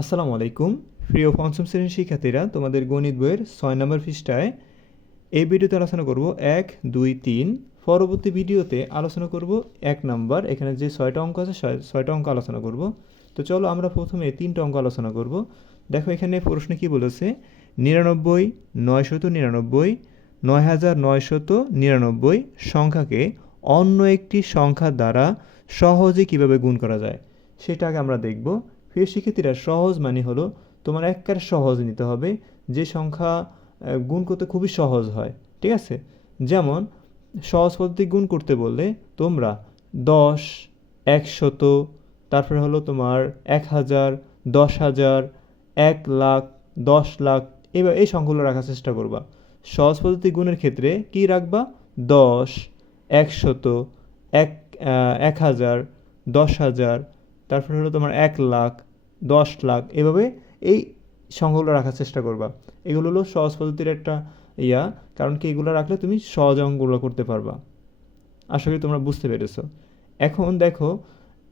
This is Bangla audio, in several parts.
আসসালামু আলাইকুম প্রিয় পঞ্চম শ্রেণীর শিক্ষার্থীরা, তোমাদের গণিত বইয়ের 6 নম্বর পৃষ্ঠায় এই ভিডিওতে আলোচনা করব 1, 2, 3। পরবর্তী ভিডিওতে আলোচনা করব 1 নম্বর। এখানে যে 6টা অঙ্ক আছে 6টা অঙ্ক আলোচনা করব। তো চলো আমরা প্রথমে 3টা অঙ্ক আলোচনা করব। দেখো এখানে প্রশ্নে কি বলেছে, 99, 999, 9999 সংখ্যাকে অন্য একটি সংখ্যা দ্বারা সহজে কিভাবে গুণ করা যায় সেটা আগে আমরা দেখব। প্রিয় শিক্ষার্থীরা, সহজ মানে হলো তোমার একবারে সহজ নিতে হবে, যে সংখ্যা গুণ করতে খুবই সহজ হয়, ঠিক আছে? যেমন সহজ পদ্ধতি গুণ করতে বললে তোমরা 10, 100, তারপরে হলো তোমার 1000, 10,000, 1 লাখ, 10 লাখ, এবার এই সংখ্যাগুলো রাখার চেষ্টা করবা। সহজ পদ্ধতি গুণের ক্ষেত্রে কি রাখবা? 10, 100, 1000, 10,000, তারপরে হলো তোমার 1 লাখ, 10 লাখ, এভাবে এই সংখ্যাগুলো রাখার চেষ্টা করবা। এগুলো হলো সহজ পদ্ধতির একটা কারণ কি এগুলো রাখলে তুমি সহজ অঙ্কগুলো করতে পারবা। আশা করি তোমরা বুঝতে পেরেছো। এখন দেখো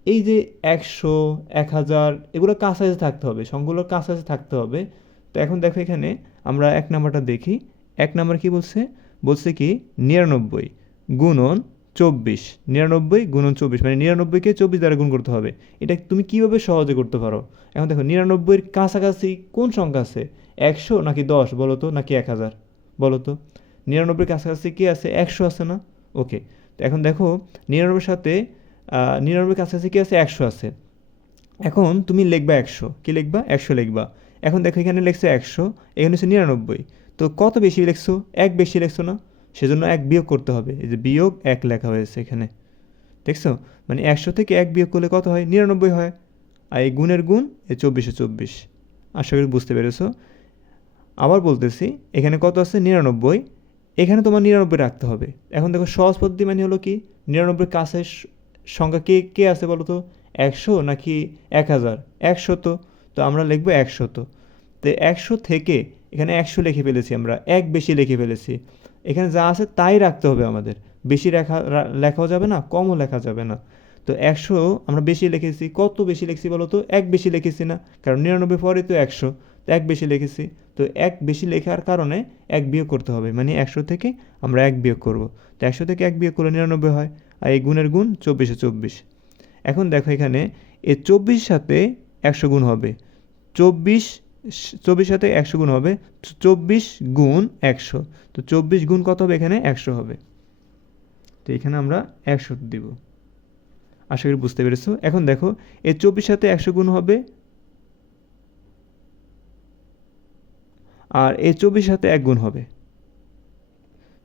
এই যে 100, 1000 এগুলো কাছাকাছি থাকতে হবে, সংখ্যাগুলোর কাছাকাছি থাকতে হবে। তো এখন দেখো এখানে আমরা 1 নাম্বারটা দেখি। 1 নাম্বার কি বলছে? বলছে কি 99 গুণন 24, 99 গুণন 24 মানে 99কে 24 দ্বারা গুণ করতে হবে। এটা তুমি কিভাবে সহজে করতে পারো? এখন দেখো 99-এর কাছাকাছি কোন সংখ্যা আছে? 100 নাকি 10 বলো তো, নাকি 1000 বলো তো? 99-এর কাছাকাছি কি আছে? 100 আছে না? ওকে, তো এখন দেখো 99-এর সাথে 99-এর কাছাকাছি কি আছে? 100 আছে। এখন তুমি লিখবা 100, কি লিখবা? 100 লিখবা। এখন দেখো এখানে লিখছো 100, এখানে হচ্ছে 99, তো কত বেশি লিখছো? 1 বেশি লিখছো না? সেজন্য 1 বিয়োগ করতে হবে। এই যে বিয়োগ 1 লেখা হয়েছে এখানে, দেখছো? মানে 100 থেকে 1 বিয়োগ করলে কত হয়? 99 হয়। আর এই গুণের গুণ, এই 24-এ 24। আশা করি বুঝতে পেরেছো। আবার বলতেছি, এখানে কত আছে? 99, এখানে তোমার 99 রাখতে হবে। এখন দেখো সহজ পদ্ধতি মানে হলো কি, 99 কাছে সংখ্যা কে কে আছে বলো তো? 100 নাকি 1000? 100। তো আমরা লিখবো 100। তো 100 থেকে এখানে 100 লিখে ফেলেছি, আমরা 1 বেশি লিখে ফেলেছি। এখানে যা আছে তাই রাখতে হবে আমাদের, বেশি লেখাও যাবে না, কমও লেখা যাবে না। তো 100 আমরা বেশি লিখেছি, কত বেশি লিখেছি বলো তো? 1 বেশি লিখেছি না, কারণ 99 পরে তো 100, তো 1 বেশি লিখেছি। তো 1 বেশি লেখার কারণে 1 বিয়োগ করতে হবে, মানে 100 থেকে আমরা 1 বিয়োগ করব। তো 100 থেকে 1 বিয়োগ করলে 99 হয়। আর এই গুণের গুণ 24-এ 24। এখন দেখো এখানে এই 24 সাথে 100 গুণ হবে। 24 সাথে 100 গুণ হবে, 24 গুণ 100। তো 24 গুণ কত হবে? এখানে 100 হবে। তো এখানে আমরা 100 দিব। আশা করি বুঝতে পেরেছো। এখন দেখো এই 24 সাথে 100 গুণ হবে, আর এই 24 সাথে 1 গুণ হবে।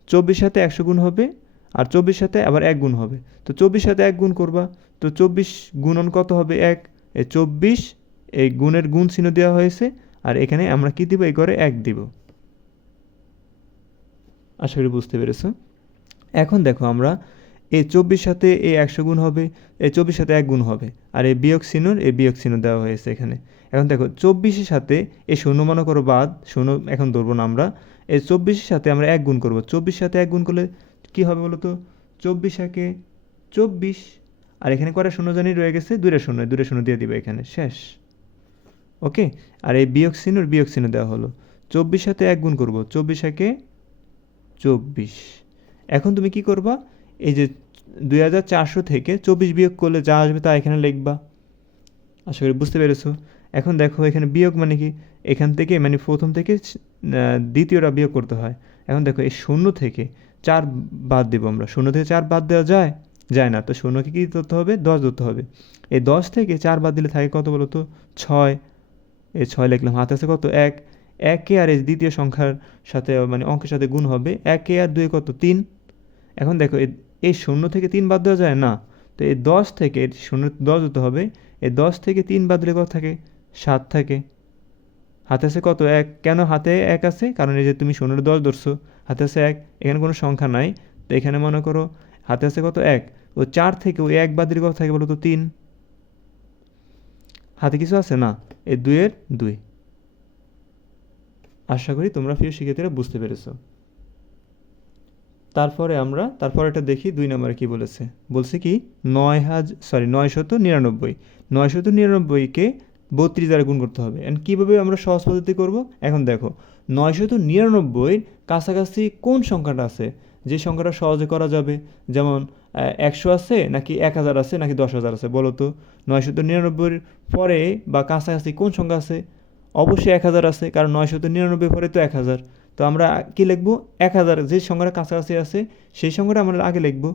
24 সাথে 100 গুণ হবে, আর 24 সাথে আবার 1 গুণ হবে। তো 24 সাথে 1 গুণ করবা, তো 24 গুণন কত হবে? 1। এই 24, এই গুণের গুণ চিহ্ন দেওয়া হয়েছে, আর এখানে আমরা কি দিব? এই ঘরে 1 দিব। আশা করি বুঝতে পেরেছো। এখন দেখো আমরা এই 24 সাথে এই 100 গুণ হবে, এই 24 সাথে 1 গুণ হবে, আর এই বিয়োগ চিহ্ন দেওয়া হয়েছে এখানে। এখন দেখো 24-এর সাথে এই শূন্য মনে করো বাদ, শূন্য এখন ধরবো না আমরা। এই 24-এর সাথে আমরা 1 গুণ করব। 24 সাথে 1 গুণ করলে কি হবে বলো তো? 24 একে 24, আর এখানে কয়টা শূন্য জানি রয়ে গেছে? 2টা শূন্য, 2টা শূন্য দিয়ে দিবে এখানে, শেষ। ওকে, আর এই বিয়োগ চিহ্ন দেওয়া হলো। 24 সাথে 1 গুণ করব, 24 একে 24। এখন তুমি কি করবা? এই যে 2400 থেকে 24 বিয়োগ করলে যা আসবে তা এখানে লিখবা। আশা করি বুঝতে পেরেছো। এখন দেখো এখানে বিয়োগ মানে কি, এখান থেকে মানে প্রথম থেকে দ্বিতীয়টা বিয়োগ করতে হয়। এখন দেখো এই 0 থেকে 4 বাদ দেবো আমরা। 0 থেকে 4 বাদ দেওয়া যায়? যায় না। তো 0কে কী ধরতে হবে? 10 ধরতে হবে। এই 10 থেকে 4 বাদ দিলে থাকে কত বলো তো? 6। এই 6 লিখলাম, হাতে আছে কত? 1। 1কে আর এই দ্বিতীয় সংখ্যার সাথে মানে অঙ্কের সাথে গুণ হবে। 1 আর 2 কত? 3। এখন দেখো এই 0 থেকে 3 বাদ দেওয়া যায় না। তো এই 10 থেকে 0 10 হতে হবে। এই 10 থেকে 3 বাদ দিলে কত থাকে? 7 থাকে। হাতে আছে কত? 1। কেন হাতে 1 আছে? কারণ এই যে তুমি 0 10 ধরছো, হাতে আছে 1, এখানে কোনো সংখ্যা নাই। তো এখানে মনে করো হাতে আছে কত? 1। ও 4 থেকে ওই 1 বাদ দিলে কত থাকে বলো তো? 3। হাতে কিছু আছে না, এই 2 এর 2। আশা করি তোমরা প্রিয় শিক্ষার্থীরা বুঝতে পেরেছো। তারপরে এটা দেখি 2 নম্বরে কি বলেছে। বলছে কি 999, 999কে 32 দ্বারা গুণ করতে হবে। এন্ড কীভাবে আমরা সহজ পদ্ধতি করব? এখন দেখো 999 কাছাকাছি কোন সংখ্যাটা আছে যে সংখ্যাটা সহজে করা যাবে? যেমন 100 আছে নাকি 1000 আছে নাকি 10,000 আছে বলো তো? 999 পরে বা কাছাকাছি কোন সংখ্যা আছে? অবশ্যই 1000 আছে, কারণ 999 পরে তো 1000। তো আমরা কি লিখবো? 1000 যে সংখ্যাটা কাছাকাছি আছে সেই সংখ্যাটা আমরা আগে লিখবো।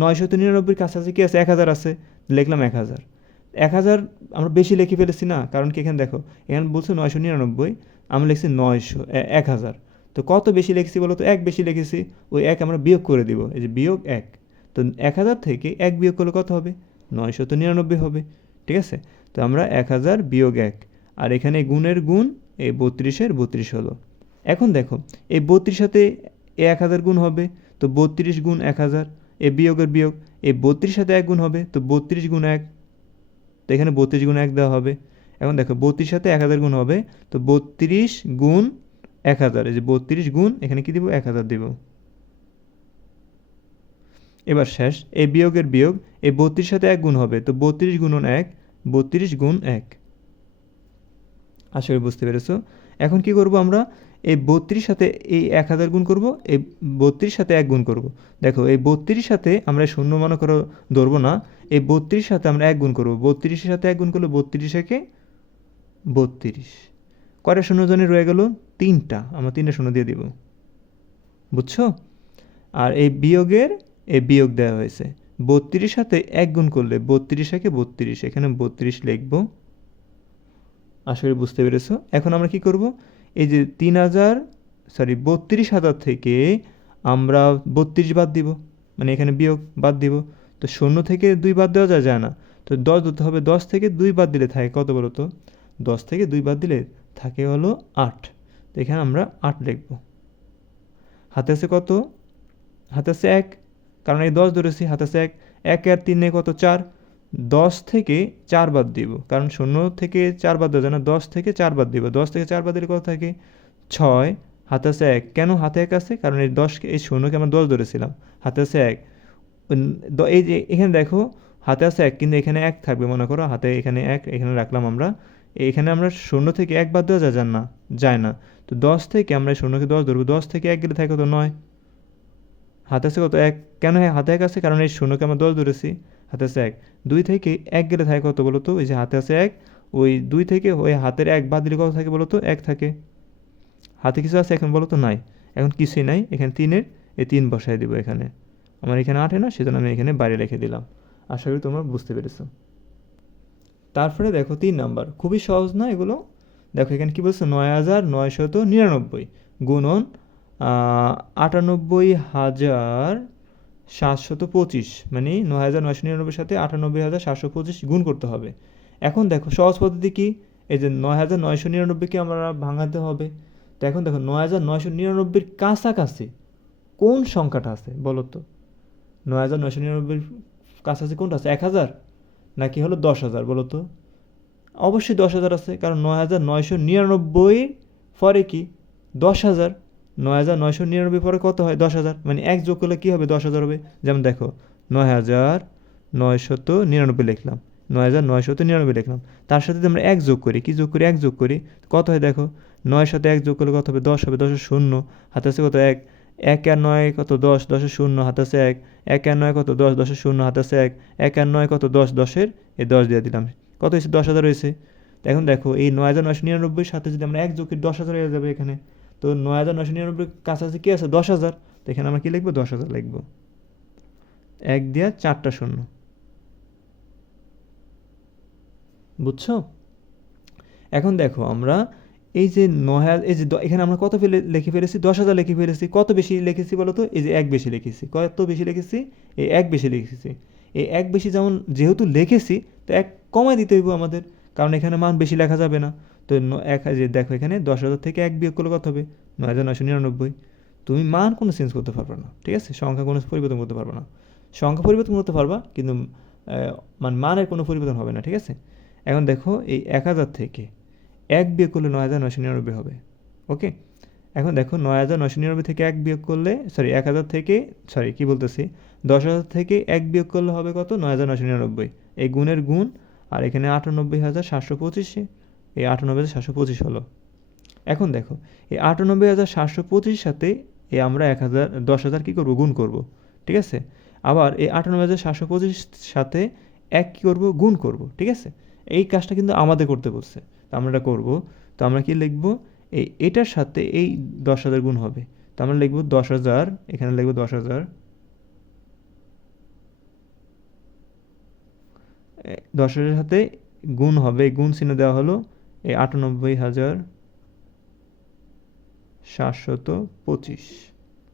999 কাছাকাছি কি আছে? 1000 আছে, লিখলাম 1000। 1000 আমরা বেশি লিখে ফেলেছি না, কারণ কি এখানে দেখো এখানে বলছে 999, আমরা লিখছি 1000। তো কত বেশি লিখেছি বলো তো? 1 বেশি লিখেছি, ওই 1 আমরা বিয়োগ করে দিব, এই যে বিয়োগ 1। তো 1000 থেকে 1 বিয়োগ করলে কত হবে? 999 হবে, ঠিক আছে? তো আমরা 1000 বিয়োগ 1, আর এখানে গুণের গুণ, এই 32-এর 32 হলো। এখন দেখো এই 32 সাথে এই 1000 গুণ হবে, তো 32 গুণ 1000, এই বিয়োগের বিয়োগ, এই 32 সাথে 1 গুণ হবে, তো 32 গুণ 1, তো এখানে 32 গুণ 1 দেওয়া হবে। এখন দেখো 32 সাথে 1000 গুণ হবে, তো 32 গুণ 1000, এই যে 32 গুণ এখানে কি দিব? 1000 দিব। এবার শেষ, এই বিয়োগের বিয়োগ, এই 32 সাথে 1 গুণ হবে, তো 32 গুণন 1, 32 গুণ 1। আশা করি বুঝতে পেরেছো। এখন কি করব আমরা? এই 32 সাথে এই 1000 গুণ করব, এই 32 সাথে 1 গুণ করব। দেখো এই 32 সাথে আমরা শূন্য মনে করো ধরবো না, এই 32 সাথে আমরা 1 গুণ করব। 32 এর সাথে 1 গুণ করলে 32 একে 32, কয়টা শূন্য জানি রয়ে গেল? 3টা, আমরা 3টা শূন্য দিয়ে দিব, বুঝছো? আর এই বিয়োগের এই বিয়োগ দেওয়া হয়েছে, 32 সাথে 1 গুণ করলে 32 একে 32, এখানে 32 লিখব। আশা করি বুঝতে পেরেছো। এখন আমরা কি করব? এই যে 32,000 থেকে আমরা 32 বাদ দিব, মানে এখানে বিয়োগ বাদ দিব। তো 0 থেকে 2 বাদ দেওয়া যায় না, তো 10 ধরতে হবে। 10 থেকে 2 বাদ দিলে থাকে কত বলো তো? 10 থেকে 2 বাদ দিলে থাকে হলো 8। তো এখানে আমরা 8 লিখব। হাতে আছে কত? হাতে আছে 1, কারণ এই 10 ধরেছি, হাতে আছে 1, 1 আর 3 কত? 4। 10 থেকে 4 বাদ দিব, কারণ 0 থেকে 4 বাদ দেওয়া যায় না, 10 থেকে 4 বাদ দিব। 10 থেকে 4 বাদ দিলে কত থাকে? 6। হাতে আছে 1, কেন হাতে 1 আছে? কারণ এই 10 এই 0কে আমরা 10 ধরেছিলাম, হাতে আছে 1। এই যে এখানে দেখো হাতে আছে 1, কিন্তু এখানে 1 থাকবে, মনে করো হাতে এখানে 1 এখানে রাখলাম আমরা। এখানে আমরা 0 থেকে 1 বাদ দেওয়া যায় না। তো 10 থেকে আমরা 0কে 10 ধরবো, 10 থেকে 1 গেলে থাকে কত? 9। হাতে আছে কত? 1, কেন হাতে 1 আছে? কারণ এই 0কে আমরা 10 ধরেছি, হাতে আছে 1। 2 থেকে 1 গেলে থাকে কত বলো তো? এই যে হাতে আছে 1, ওই 2 থেকে ওই হাতের 1 বাদ দিলে কত থাকে বলো তো? 1 থাকে। হাতে কিছু আছে এখন বলো তো? নাই। এখন কিছুই নাই, এখানে 3-এর এই 3 বসায় দিব এখানে। আমার এখানে 8 না, সেজন্য আমি এখানে বাইরে রেখে দিলাম। আশা করি তোমরা বুঝতে পেরেছো। তারপরে দেখো 3 নাম্বার, খুবই সহজ না এগুলো? দেখো এখানে কি বলছে? 9,999 গুণন 98,725, মানে 9,999 সাথে 98,725 গুণ করতে হবে। এখন দেখো সহজ পদ্ধতি কি? এই যে 9,999কে আমরা ভাঙাতে হবে। তো এখন দেখো 9,999-র কাছাকাছি কোন সংখ্যাটা আছে বলো তো? 9,999-র কাছাকাছি কোনটা আছে? 1000 নাকি হলো 10,000 বলো তো? অবশ্যই 10,000 আছে, কারণ 9,999 পরে কি? 10,000। 9,999 পরে কত হয়? 10,000, মানে 1 যোগ করলে কী হবে? 10,000 হবে। যেমন দেখো 9,999 লিখলাম, 9,999 লিখলাম, তার সাথে যদি আমরা 1 যোগ করি, কি যোগ করি? 1 যোগ করি, কত হয় দেখো? 9 সাথে 1 যোগ করলে কত হবে? 10 হবে। 10-এর 0, হাতে আছে কত? 1। 1 আর 9 কত? 10, 10-এর 0, হাতে আছে 1। 1 আর 9 কত? 10, 10-এর 0, হাতে আছে 1। 1 আর 9 কত? 10, 10-এর এই 10 দিয়ে দিলাম, কত হয়েছে? 10,000 হয়েছে। এখন দেখো এই 9,999-র সাথে যদি আমরা 1 যোগ করি, 10,000 হয়ে যাবে এখানে। তো 9,999-র কাছাকাছি কী আছে? 10,000। তো এখানে আমরা কী লিখবো? 10,000 লিখবো। 1 দিয়ে 4টা শূন্য, বুঝছো? এখন দেখো আমরা এই যে 9,000, এই যে এখানে আমরা কত লিখে ফেলেছি? 10,000 লিখে ফেলেছি। কত বেশি লিখেছি বলো তো? এই যে 1 বেশি লিখেছি। কত বেশি লিখেছি? এই 1 বেশি লিখেছি। এই 1 বেশি যেহেতু লিখেছি, তো 1 কমায় দিতে হইব আমাদের, কারণ এখানে মান বেশি লেখা যাবে না। তো যে দেখো এখানে 10,000 থেকে 1 বিয়োগ করলে কত হবে? 9,999। তুমি মান কোনো চেঞ্জ করতে পারবে না, ঠিক আছে? সংখ্যা কোনো পরিবর্তন করতে পারবে না। সংখ্যা পরিবর্তন করতে পারবা, কিন্তু মানের কোনো পরিবর্তন হবে না, ঠিক আছে? এখন দেখো এই 1,000 থেকে 1 বিয়োগ করলে 9,999 হবে, ওকে? এখন দেখো 9,999 থেকে 1 বিয়োগ করলে, 1,000 থেকে, কি বলতেছি, 10,000 থেকে 1 বিয়োগ করলে হবে কত? 9,999। এই গুণের গুণ আর এখানে 98,725, এই 98,725 হলো। এখন দেখো এই 98,725 সাথে আমরা 10,000 কী করবো, গুণ করব, ঠিক আছে। আবার এই 98,725 সাথে 1 কী করবো, গুণ করব, ঠিক আছে। এই কাজটা কিন্তু আমাদের করতে বলছে, তো আমরা এটা করবো। তো আমরা কি লিখবো, এটার সাথে এই 10,000 গুণ হবে, তো আমরা লিখবো 10,000, এখানে লিখবো 10,000, 10,000 সাথে গুণ হবে, গুণ চিহ্ন দেওয়া হলো এই 98,725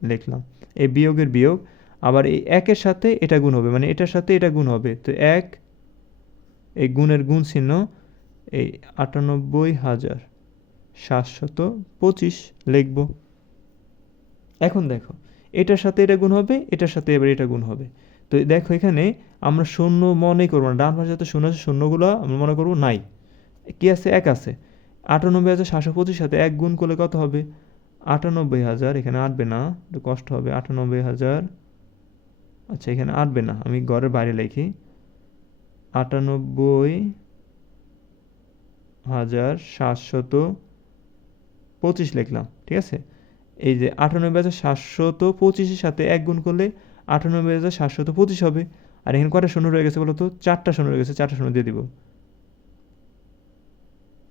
লিখলাম, এই বিয়োগের বিয়োগ। আবার এই 1-এর সাথে এটা গুণ হবে, মানে এটার সাথে এটা গুণ হবে, তো 1, এই গুণের গুণ চিহ্ন, এই 98,725 লিখব। এখন দেখো এটার সাথে এটা গুণ হবে, এটার সাথে এবার এটা গুণ হবে। তো দেখো এখানে আমরা শূন্য মনে করবো না, ডান পাশে যত শূন্য আছে শূন্যগুলো আমরা মনে করবো নাই, কি আছে, 1 আছে। 98,725 সাথে 1 গুণ করলে কত হবে, 98,000, এখানে আটবে না, একটু কষ্ট হবে, 98,000, আচ্ছা এখানে আটবে না, আমি ঘরের বাইরে লিখি, 98,725 লিখলাম, ঠিক আছে। এই যে 98,725-এর সাথে 1 গুণ করলে 98,725 হবে। আর এখানে কয়টা শূন্য রয়ে গেছে বলো তো, 4টা শূন্য রয়ে গেছে, 4টা শূন্য দিয়ে দিব,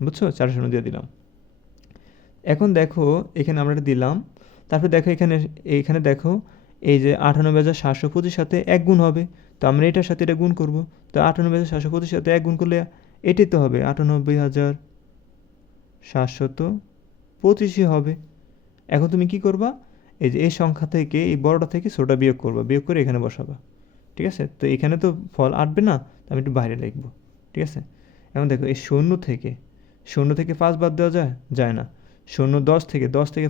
বুঝছো, 4টা শূন্য দিয়ে দিলাম। এখন দেখো এখানে আমরা এটা দিলাম, তারপরে দেখো এখানে দেখো এই যে 98,725 সাথে 1 গুণ হবে, তো আমরা এটার সাথে এটা গুণ করব, তো 98,725 সাথে 1 গুণ করলে এটাই তো হবে, 98,725 হবে। এখন তুমি কি করবা, এই যে এই সংখ্যা থেকে, এই বড়টা থেকে ছোটটা বিয়োগ করবা, বিয়োগ করে এখানে বসাবা, ঠিক আছে। তো এখানে তো ফল আসবে না, তো আমি একটু বাইরে লিখবো, ঠিক আছে। এখন দেখো এই শূন্য থেকে 5 বাদ দেওয়া যায় না। 10 থেকে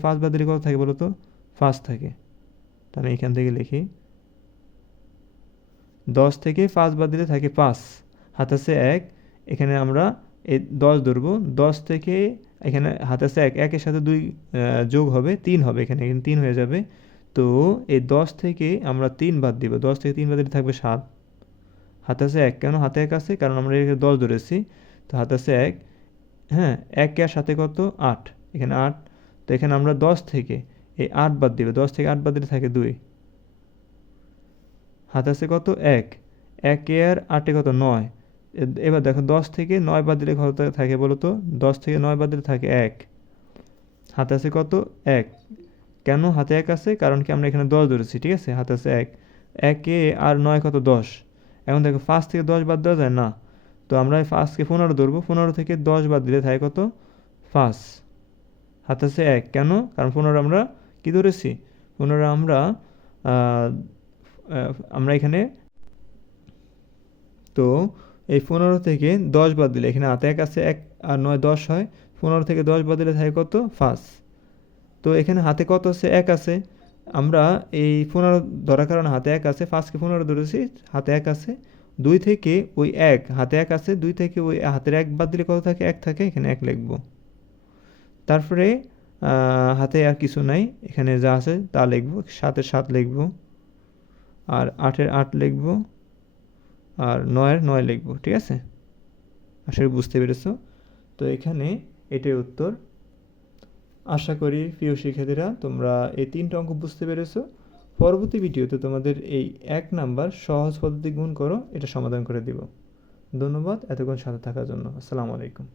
5 বাদ দিলে কত থাকে বলো তো, 5 থাকে। তো আমি এখান থেকে লিখি, 10 থেকে 5 বাদ দিলে থাকে 5, হাত আছে 1, এখানে আমরা এই 10 ধরবো, 10 থেকে এখানে হাত আছে 1, 1-এর সাথে 2 যোগ হবে, 3 হবে, এখানে 3 হয়ে যাবে। তো এই 10 থেকে আমরা 3 বাদ দিব, 10 থেকে 3 বাদ দিলে থাকবে 7, হাত আছে 1, কেন হাতে 1 আছে, কারণ আমরা এখানে 10 ধরেছি, তো হাত আছে 1, হ্যাঁ, 1 আর সাথে কত, 8, এখানে 8। তো এখানে আমরা 10 থেকে এই 8 বাদ দিবে, 10 থেকে 8 বাদ দিলে থাকে 2, হাত আছে কত, 1, 1 আর 8 কত, 9। এবার দেখো 10 থেকে 9 বাদ দিলে কত থাকে বলো তো, 10 থেকে 9 বাদ দিলে থাকে 1, হাত আছে কত, 1, কেন হাতে 1 আছে, কারণ কি আমরা এখানে 10 ধরেছি, ঠিক আছে, হাত আছে 1, 1 আর 9 কত, 10। এখন দেখো 5 থেকে 10 বাদ দেওয়া যায় না, তো আমরা 5কে 15 ধরবো, 15 থেকে 10 বাদ দিলে থাকে কত, 5, হাত আছে 1, কেন, কারণ 15 আমরা কি ধরেছি, 15 আমরা এখানে, তো এই 15 থেকে 10 বাদ দিলে, এখানে হাতে 1 আছে, 1 আর 9 10 হয়, 15 থেকে 10 বাদ দিলে থাকে কত, 5। তো এখানে হাতে কত আছে, 1 আছে, আমরা এই 15 ধরার কারণে হাতে 1 আছে, 5কে 15 ধরেছি, হাতে 1 আছে, 2 থেকে ওই 1, হাতে 1 আছে, 2 থেকে ওই হাতের 1 বাদ দিলে কত থাকে, 1 থাকে, এখানে 1 লিখব। তারপরে হাতে আর কিছু নাই, এখানে যা আছে তা লিখব, 7-এর 7 লিখব, আর 8-এর 8 লিখব, আর 9-এর 9 লিখব, ঠিক আছে। আশা করি বুঝতে পেরেছো। তো এখানে এটাই উত্তর। আশা করি প্রিয় শিক্ষার্থীরা তোমরা এই 3টা অঙ্ক বুঝতে পেরেছো। পরবর্তী ভিডিওতে তোমাদের এই 1 নাম্বার সহজ পদ্ধতি গুণ করো এটা সমাধান করে দিব। ধন্যবাদ এতক্ষণ সাথে থাকার জন্য। আসসালামু আলাইকুম।